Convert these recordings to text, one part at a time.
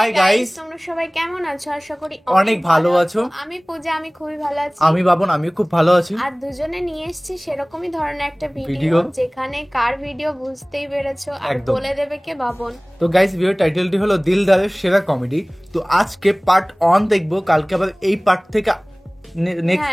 Hi guys, তোমরা সবাই কেমন আছো? আশা করি অনেক ভালো আছো। আমি পূজা, আমি খুবই ভালো আছি। আমি বাবন, আমিও খুব ভালো আছি। আর দুজনে নিয়ে এসেছি সেরকমই ধরনের একটা ভিডিও, যেখানে কার ভিডিও বুঝতেই পেরেছো, আর বলে দেবে কে বাবন। তো গাইস, ভিডিও টাইটেলটি হলো দিলদারের সেরা কমেডি। তো আজকে পার্ট 1 দেখবো, কালকে আবার এই পার্ট থেকে নেক্সট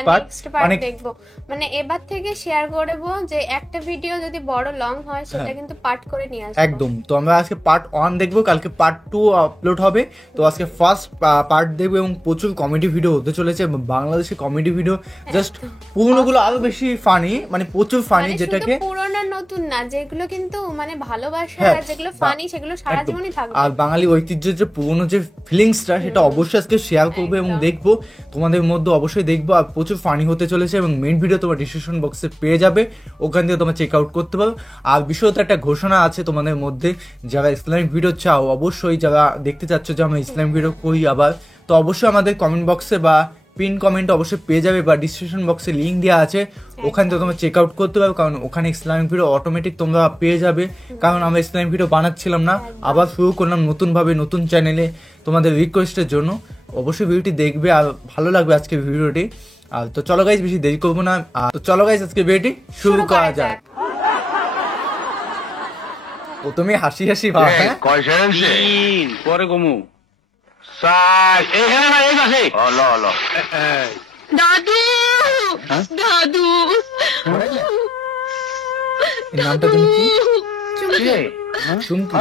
পার্ট দেখবো। মানে এবার থেকে শেয়ার করব যে একটা ভিডিও যদি বড় লং হয় সেটা কিন্তু পার্ট করে নিয়ে আসবো একদম। তো আমরা আজকে পার্ট 1 দেখবো, কালকে পার্ট 2 আপলোড হবে। তো আজকে ফার্স্ট পার্ট দেখবো এবং প্রচুর কমেডি ভিডিও হতে চলেছে। বাংলাদেশে কমেডি ভিডিও জাস্ট পুরোনোগুলো আরো বেশি ফানি, মানে প্রচুর ফানি, যেটাকে পুরোনো নতুন না, যেগুলো কিন্তু মানে ভালোবাসা আর যেগুলো ফানি সেগুলো সারা জীবনই থাকবে। আর বাঙালি ঐতিহ্যের যে পুরোনো যে ফিলিংসটা, সেটা অবশ্যই আজকে শেয়ার করবো এবং দেখবো তোমাদের মধ্যে, অবশ্যই দেখবো। আর প্রচুর ফানি হতে চলেছে এবং মেইন ভিডিও তোমার ডিসক্রিপশন বক্সে পেয়ে যাবে, ওখান থেকে তোমরা চেক আউট করতে পারো। আর বিশেষত একটা ঘোষণা আছে তোমাদের মধ্যে, যারা ইসলামিক ভিডিও চাও, অবশ্যই যারা দেখতে চাচ্ছ যে আমরা ইসলামিক ভিডিও করি আবার, তো অবশ্যই আমাদের কমেন্ট বক্সে বা পিন কমেন্ট অবশ্যই পেয়ে যাবে, বা ডিসক্রিপশন বক্সে লিঙ্ক দেওয়া আছে, ওখান থেকে তোমরা চেক আউট করতে পারো। কারণ ওখানে ইসলামিক ভিডিও অটোমেটিক তোমরা পেয়ে যাবে। কারণ আমরা ইসলামিক ভিডিও বানাচ্ছিলাম না, আবার শুরু করলাম নতুনভাবে, নতুন চ্যানেলে, তোমাদের রিকোয়েস্টের জন্য। অবশ্যই ভিডিওটি দেখবে আর ভালো লাগবে আজকে ভিডিওটি। আর তো চলো গাইস, বেশি দেরি করবো না, তো চলো গাইস আজকে ভিডিওটি শুরু করা যাক। ও তুমি হাসি হাসি ভাব, হ্যাঁ পরে কমু সাই এখানে না, এই পাশে হলো হলো দাদু দাদু এই নামটা তুমি কি? চুমকি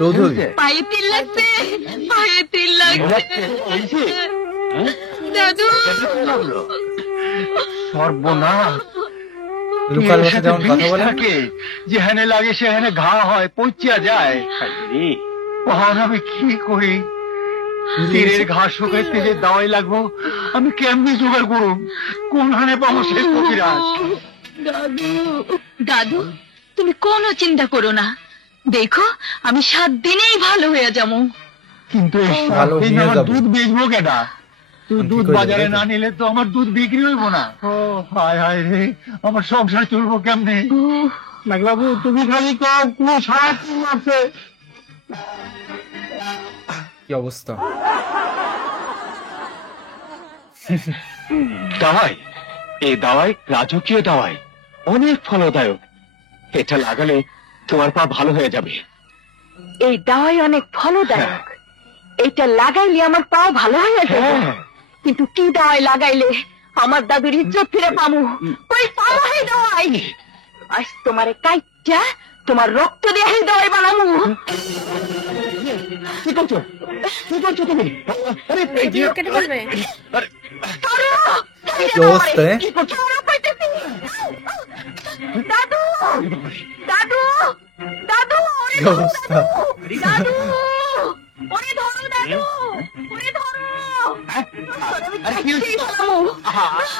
চৌধুরী। পায়ে তিল লাগছে, পায়ে তিল লাগছে দাদু। সর্বনাশ, লোকাল ভাষা যেমন কথা বলে, যেখানে লাগে সেখানে ঘা হয়, পচিয়া যায়। আমি কি করি? তীরের ঘা শুকাইতে যে দাওয়াই লাগবো, আমি কেমনি জোগাড় করুম? কোনখানে পাবো সে কবিরাজ? দাদু দাদু, তুমি কোনো চিন্তা করো না, দেখো আমি 7 দিনেই ভালো হয়ে যাবো। কিন্তু দুধ বেচবো কেনা? তুই দুধ বাজারে না নিলে তো আমার দুধ বিক্রি হইব না। ও হায় হায় রে, আমার সংসার চলবো কেমনে? নাগবাবু, তুমি খালি কোনো সাহায্য আছে? কি অবস্থা? দাওয়াই, এই দাওয়াই রাজকীয় দাওয়াই, অনেক ফলদায়ক। এটা লাগালে তোমার পা ভালো হয়ে যাবে। এই দাওয়াই অনেক ফলদায়ক, এটা লাগাইলে আমার পা ভালো হয়ে যাবে। কিন্তু কি দাওয়াই লাগাইলে আমার দাদুর ইজ্জত ফিরে পামু? ওই পামু এই দাওয়াই। আজ তোমারে কাইটা তোমার রক্ত দিয়ে এই দাওয়াই বানামু। কি করছো? কি করছো তুমি? আরে ভিডিও কেটে ফেলবে। কি অবস্থা? দাদু দাদু দাদু, কি অবস্থা? দাদু ওরে ধরো, দাদু ওরে ধরো।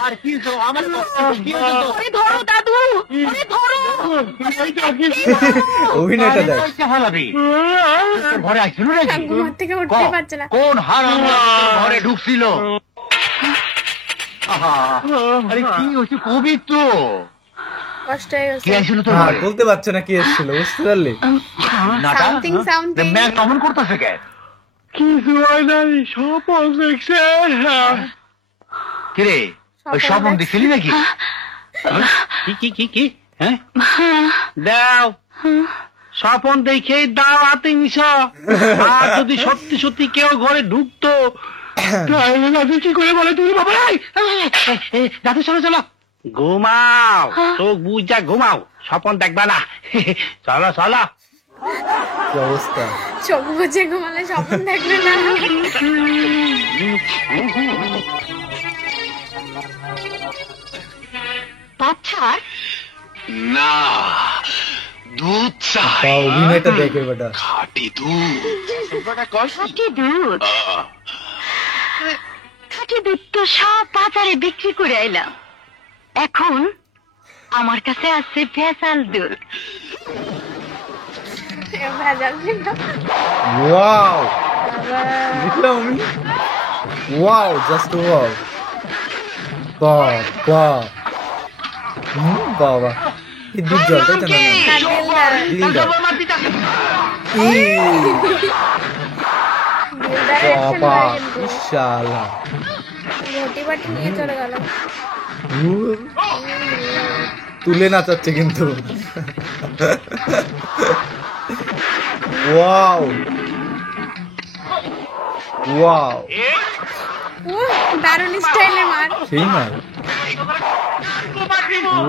আর কি আমার ওরে ধরো দাদু, ওরে ধরো। অভিনয়টা দেখ। ঘরে আসছিল নাকি? ঘুম থেকে উঠতে পারছে না। কোন হারাম ঘরে ঢুকছিল? আরে কি হচ্ছে? পবিত্র কষ্ট হয়ে গেছে। কি আসছিল তোর? বলতে পারছে না কি এসেছিল, বুঝতে পারলি? সামথিং সামথিং কেমন করতেছে কে? কিছু হয় নাই, স্বপন দেখছে। কিরে, ওই স্বপন দেখছিলি নাকি? কি কি কি কি? হ্যাঁ দাও, স্বপন দেখেই দাও হাতে নিছ। আর যদি সত্যি সত্যি কেউ ঘরে ঢুকতো, দাদু কি করে বলে তুমি? বাবা দাদু চলো চলো, ঘুমাও, চোখ বুঝা ঘুমাও, স্বপন দেখবা না। চলো চলো। কি অবস্থা? চোখ বুজে ঘুমালে স্বপ্ন দেখবে না। পাথর না, দুধ চাই। অভিনয়টা দেখে বেটা। খাঁটি দুধ। খাঁটি দুধ, খাঁটি দুধ তো সব বাজারে বিক্রি করে আইলাম। এখন আমার কাছে আছে ভেজাল দুধ। ভেজাল ছিল। ওয়াও, দেখলাম আমি। Wow, just wow. বাহ বাহ, বাবা, এই দুধ জল তাই না? দিলদার Direction বাবা হয়ে কিন্তু। ইশালা ঘটি বাটি নিয়ে চলে গেল। তুলে নাচাচ্ছে কিন্তু ওয়াও ওয়াও দারুণ স্টাইলে মার। সেই না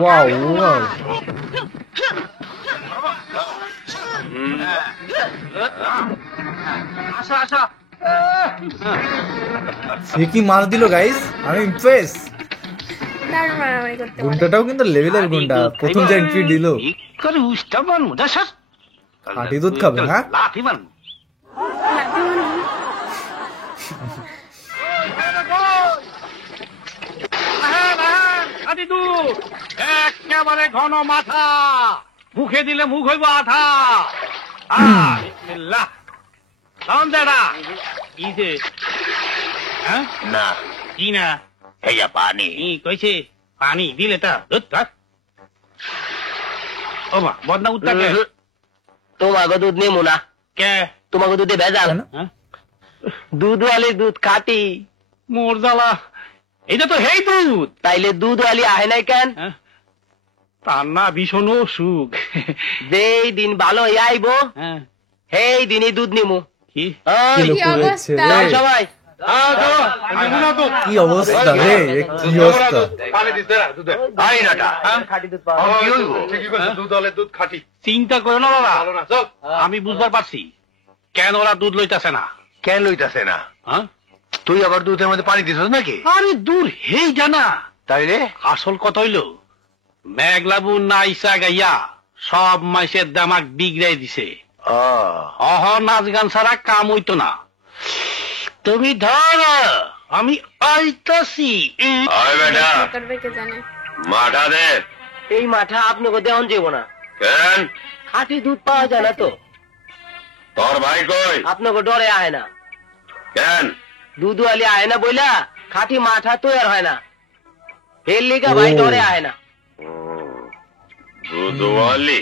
ওয়াও ওয়াও আসো আসো সে কি মার দিল গাইস, আমি ইমপ্রেস। দারুণ মারামারি করতে পারে। গুন্ডাটাও কিন্তু লেভেলের গুন্ডা, প্রথম যে এন্ট্রি দিল করে উষ্টা বানবো যা সর খাঁটি দুধ খাবে, হ্যাঁ? লাঠি বানবো একেবারে ঘন মাথা, মুখে দিলে মুখ হইব আঠা। কি যে হ্যাঁ না কি না হেয়া পানি কইছে পানি দিলে তা ও মা বদনা উত্তর তোমাকে দুধ নেমু না, কে তোমাকে দুধে ভেজাল। হ্যাঁ? দুধ ওয়ালি দুধ খাটি, মোর জ্বালা, এটা তো হেই দুধ। তাইলে দুধ ওয়ালি আহে নাই কেন? হ্যাঁ? তার না ভীষণ অসুখ। যেই দিন ভালো হইয়া আইব হ্যাঁ সেই দিনই দুধ নিমু। কি ওই, কি কি করেছে অবস্থা? রে, সবাই কি অবস্থা রে, এ কি অবস্থা। আইনাটা খাঁটি দুধ পাওয়া কি হইব? চিন্তা করো না বাবা, আমি বুঝবার পারছি কেন ওরা দুধ লইতাছে না। কেন লইতাছে না? হ্যাঁ? তুই আবার দুধের মধ্যে পানি দিছস নাকি? আরে দূর হেই জানা, তাইলে আসল কথা হইল মেঘলাবু নাইসা গাইয়া সব মাইসের দামাক বিগড়াই দিছে। অহ নাচ গান ছাড়া কাম হইতো না। তুমি ধর আমি আইতাছি। বেটা করবে কে জানে। মাঠা দে। এই মাঠা আপনাকে দেওয়ান যাব না কেন? খাঁটি দুধ পাওয়া যায় না তো। তোর ভাই কই? আপনাকে ডরে আয় না কেন? দুধ ওয়ালি আয় না বইলা খাঁটি মাঠা তৈরি হয় না, এর লিগা ভাই ডরে আয় না। দুধ ওয়ালি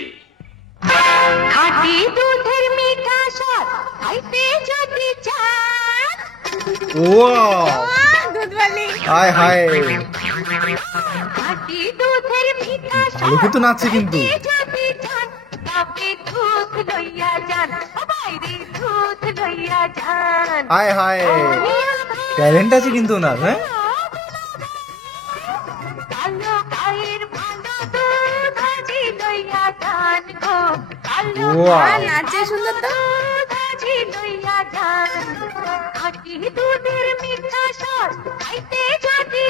খাঁটি দুধের মিঠা স্বাদ খাইতে যদি চান, ওয়াও দুধওয়ালি। হায় হায়, খাঁটি দুধের মিঠা ভালো কিন্তু নাচছে কিন্তু। যদি চান, তবে দুধ লইয়া যান, ও বাইরে দুধ লইয়া যান। হায় হায়, ট্যালেন্ট আছে কিন্তু ওনার, হ্যাঁ? কালো গায়ের ভালো দুধ আজি লইয়া যান গো, কালো Wow. নাচে সুন্দর তো। দুধ আজি লইয়া যান। খাঁটি দুধের মিঠা স্বাদ খাইতে যদি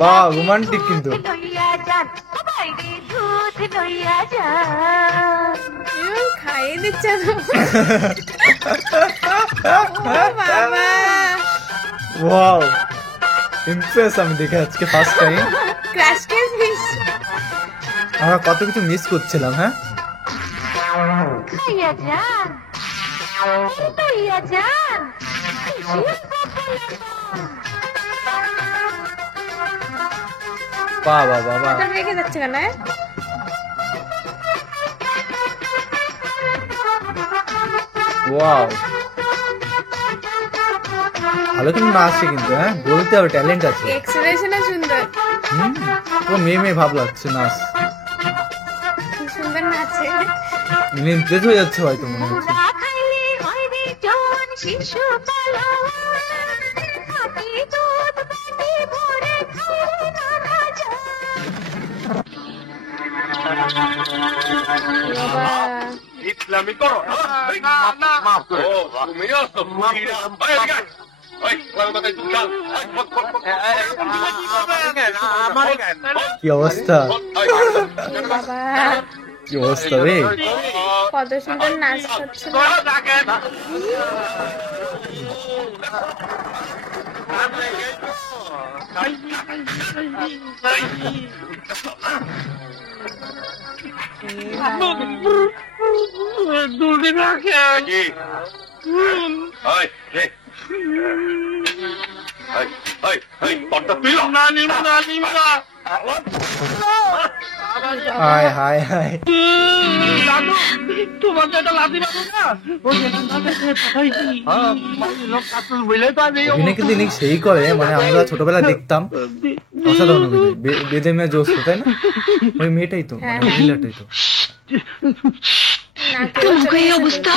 বাহ, রোমান্টিক কিন্তু। লইয়া যান, ও বাইরে দুধ লইয়া যান। খাইয়ে দিচ্ছে তো। ও বাবা, ওয়াও ইমপ্রেস, আমি দেখে আজকে first time. Crash case miss. আমরা কত কিছু মিস করছিলাম, হ্যাঁ? খাইয়া যান, লইয়া যান। খুশির সফলতা। বাহ বাহ বাহ বাহ, তোর রেখে যাচ্ছে কেন? ওয়াও ভালো কিন্তু নাচছে কিন্তু, হ্যাঁ? বলতে হবে ট্যালেন্ট আছে। এক্সপ্রেশনও সুন্দর। পুরো মেয়ে মেয়ে ভাব লাগছে নাচ, কি সুন্দর নাচে। ইমপ্রেস হয়ে যাচ্ছে হয়তো মনে হচ্ছে। পুরা খাইলে হয় রে জন শিশু পালন, খাঁটি দুধ পেটে ভরে খাইলে না যান। বাবা, ইসলামি করো মাফ করো। তুমি আসতো কি অবস্থা, বাবা, কি অবস্থা রে। কত সুন্দর নাচ করছিল। দুধে রাখে না নিম না নিম না হায় হায় হায় দাদু তোমার তো একটা লাঠি মারো না ওই যে বুঝলে তো আমি অভিনয় কিন্তু ইনি সেই করে, মানে আমরা ছোটবেলায় দেখতাম অসাধারণ অভিনয়, বেদে মেয়ে জোস, তাই না? ওই মেয়েটাই তো, মানে মহিলাটাই তো। তোমাকে এই অবস্থা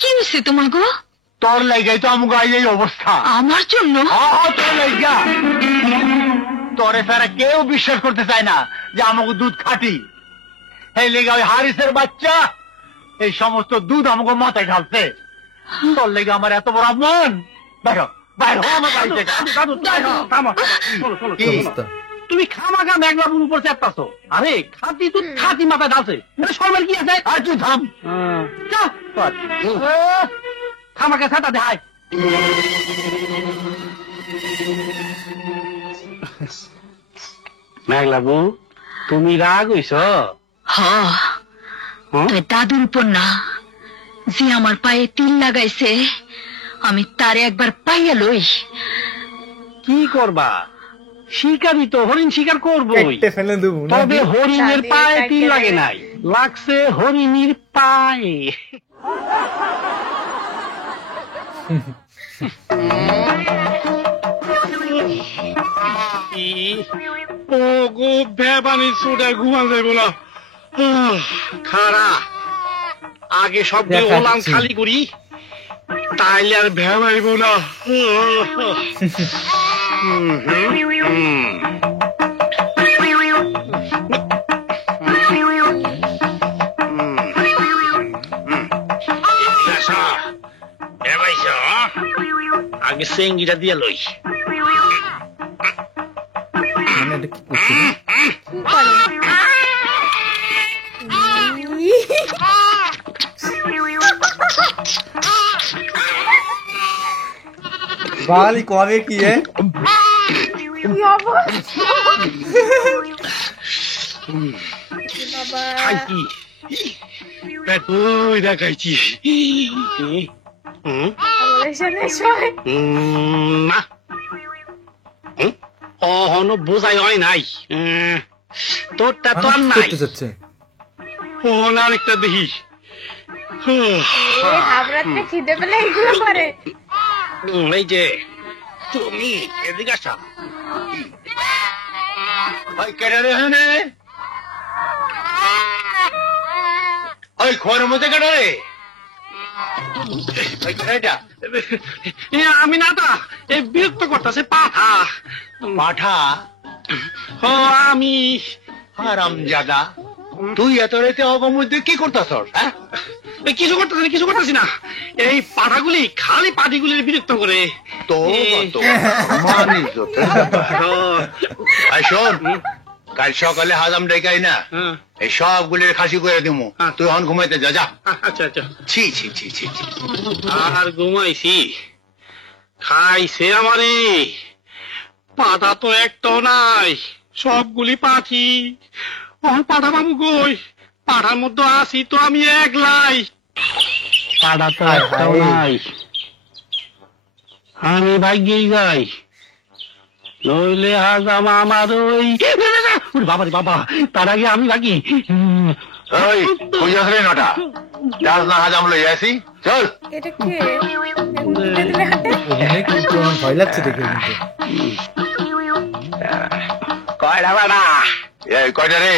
কি হয়েছে তোমাকে? তোর লাগাই তো আমাকে এই অবস্থা। আমার জন্য? তোর লাগা তোরে ফেরা কেউ বিশ্বাস করতে চায় না যে আমাকে দুধ খাটি। এই লেগা ওই হারিসের বাচ্চা এই সমস্ত দুধ আমাকে মাথায় ঢালছে। তোর লেগে আমার এত বড় অপমান। বাইরো বাইরো আমার বাড়ি থেকে। কি অবস্থা? তুমি খামাখা মেঘলাপুর উপর চেপতাছো। আরে খাতি তুই খাতি মাথায় ঢালছে, শর্মের কি আছে? আর তুই থাম, খামাখা ছাতা দেখায়। মেঘলাবু তুমি রাগ হইছ? দাদুর উপর না, যে আমার পায়ে তিল লাগাইছে আমি তারে একবার পাইয়া লই। কি করবা? শিকারই তো, হরিণ শিকার করবো। কেটে ফেলে দেবো না? তবে হরিণের পায়ে তিল লাগে নাই, লাগছে হরিণীর পায়ে। খারা আগে সব ওলাম খালি করি, তাইলে আর ভেবাইব না। আগে সেঙ্গিটা দিয়ে লই। মানে এটা কি করছে? बाली कौवे की है? দেখাইছি অহনো বোঝাই হয় নাই, তোরটা তো আর নাই। আরেকটা দেখি। খিদে পেলে এগুলো করে। এই যে তুমি এদিকে আসা। কেটে রে ওই খোয়ার মধ্যে কেটে রে। আমি না তা এই বিরক্ত করতেছে পাঠা। পাঠা? আমি হারামজাদা, তুই এত রাতে অগমধ্যে কি করতেছ? কিছু করতেছি না। এই পাঠাগুলি খালি পাটিগুলির বিরক্ত করে। তো শোন, কাল সকালে হাজাম ডেকাই না, এই সবগুলির খাসি করে দিব। তুই হন ঘুমাইতে যা যা। আচ্ছা আচ্ছা। ছি ছি ছি ছি ছি। আর ঘুমাইছি, খাইছে আমারে। পাঠা তো একটাও নাই, সবগুলি পাখি। পাঠা বাবু কই? পাঠার মধ্যে আসি তো আমি একলাই। পাঠা তো একটাও নাই, আমি ভাগ্যেই যাই। নইলে হাজাম আমার ওই বাবা রে বাবা, তার আগে আমি ভাগি। নটা হাজাম লই আসি, চল। ভয় লাগছে দেখে। কয়টা বাবা? কয়টা রে?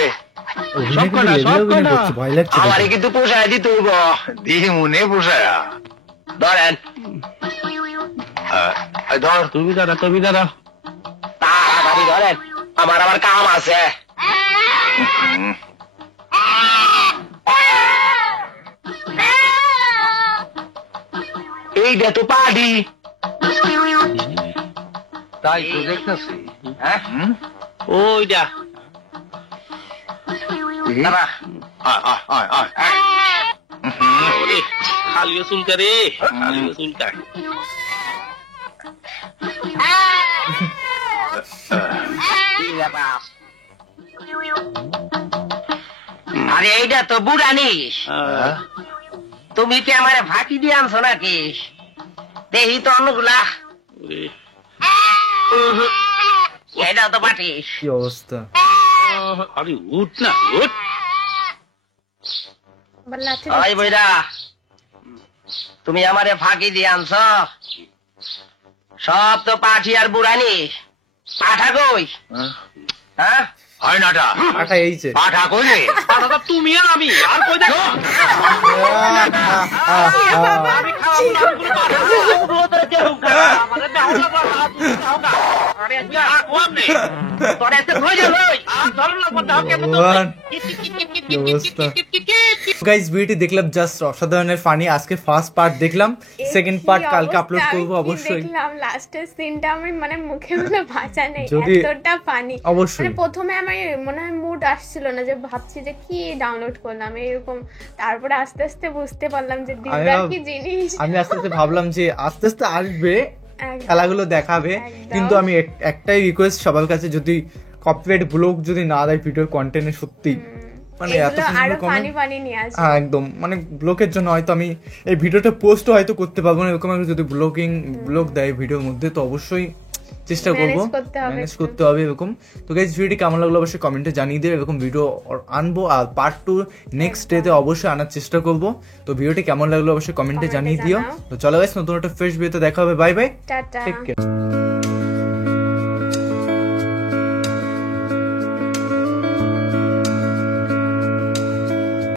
ভয় লাগছে। আমারে কিন্তু পোষায় দিতে হইব। দিমুনে পোষায় ধরেন। ধর, তুমি দাদা তাড়াতাড়ি ধরেন, আমার আবার কাম আছে। এইটা তো পাডি। তাই তো দেখতেছি। ওইটা খালিও চুলকা রে, খালিও চুলকা। আরে এইটা তো বুড়ানিস। তুমি কি আমার ফাঁকি দিয়ে আনছো নাকি? দেখি তো অন্যগুলা। এটা তো পাঠিস। কি অবস্থা? আরে উঠ না, উঠ। আবার লাঠি ওই বইরা, তুমি আমারে ফাঁকি দিয়ে আনছ, সব তো পাঠি আর বুড়ানি। পাঠা কই? হ্যাঁ, হয় নাটা আটা এই যে পাঠা কই রে? পাঠাটা তুমি আর আমি, আর কই দেখো? আমি খাওয়াবো না, আমি কোনো পাঠা খাবো না, তোরা কেউ খা। আমাদের দেহ না বাবা, তুমি খাও না। আরে তুই আর কোয়াম নেই। তোরা এসে ধরে যা লই। আর ধরন লাগবো দেহ কেমন তো। ভগবান, kit kit kit kit kit কি অবস্থা। Kit kit kit. গাইস ভিডিওটি দেখলাম জাস্ট অসাধারণের ফানি। আজকে ফার্স্ট পার্ট দেখলাম, সেকেন্ড পার্ট কালকে আপলোড করব অবশ্যই। দেখলাম লাস্টের সিনটা আমি মানে মুখে বলে ভাষা নেই, যদি- এতটা ফানি। অবশ্যই। মানে প্রথমে আমার মনে হয় মুড আসছিল না, যে ভাবছি যে কি ডাউনলোড করলাম এরকম, তারপরে আস্তে আস্তে বুঝতে পারলাম যে দিদার কি জিনিস। আমি আস্তে আস্তে ভাবলাম যে আস্তে আস্তে আসবে, একদম। খেলাগুলো দেখাবে, একদম। কিন্তু আমি একটাই রিকোয়েস্ট সবার কাছে, যদি কপিরাইট ব্লক যদি না দেয় ভিডিওর কন্টেন্টে, সত্যি মানে এত এগুলো আরো সুন্দর ফানি comment- ফানি নিয়ে আসবে। হ্যাঁ একদম, মানে ব্লকের জন্য হয়তো আমি এই ভিডিওটা পোস্ট হয়তো করতে পারবো না, এরকম আমি যদি ব্লক দেয় ভিডিওর মধ্যে, তো অবশ্যই চেষ্টা করবো Manage করতে হবে ম্যানেজ একটু। করতে হবে এরকম। তো গাইস ভিডিওটি কেমন লাগলো অবশ্যই কমেন্টে জানিয়ে দিও, এরকম ভিডিও আনবো, আর পার্ট 2 নেক্সট ডেতে অবশ্যই আনার চেষ্টা করবো। তো ভিডিওটি কেমন লাগলো অবশ্যই কমেন্টে Comment এ জানিয়ে দিও। জানাও। তো চলো গাইস নতুন একটা ফ্রেশ ভিডিওতে দেখা হবে, bye bye, tata. Take care.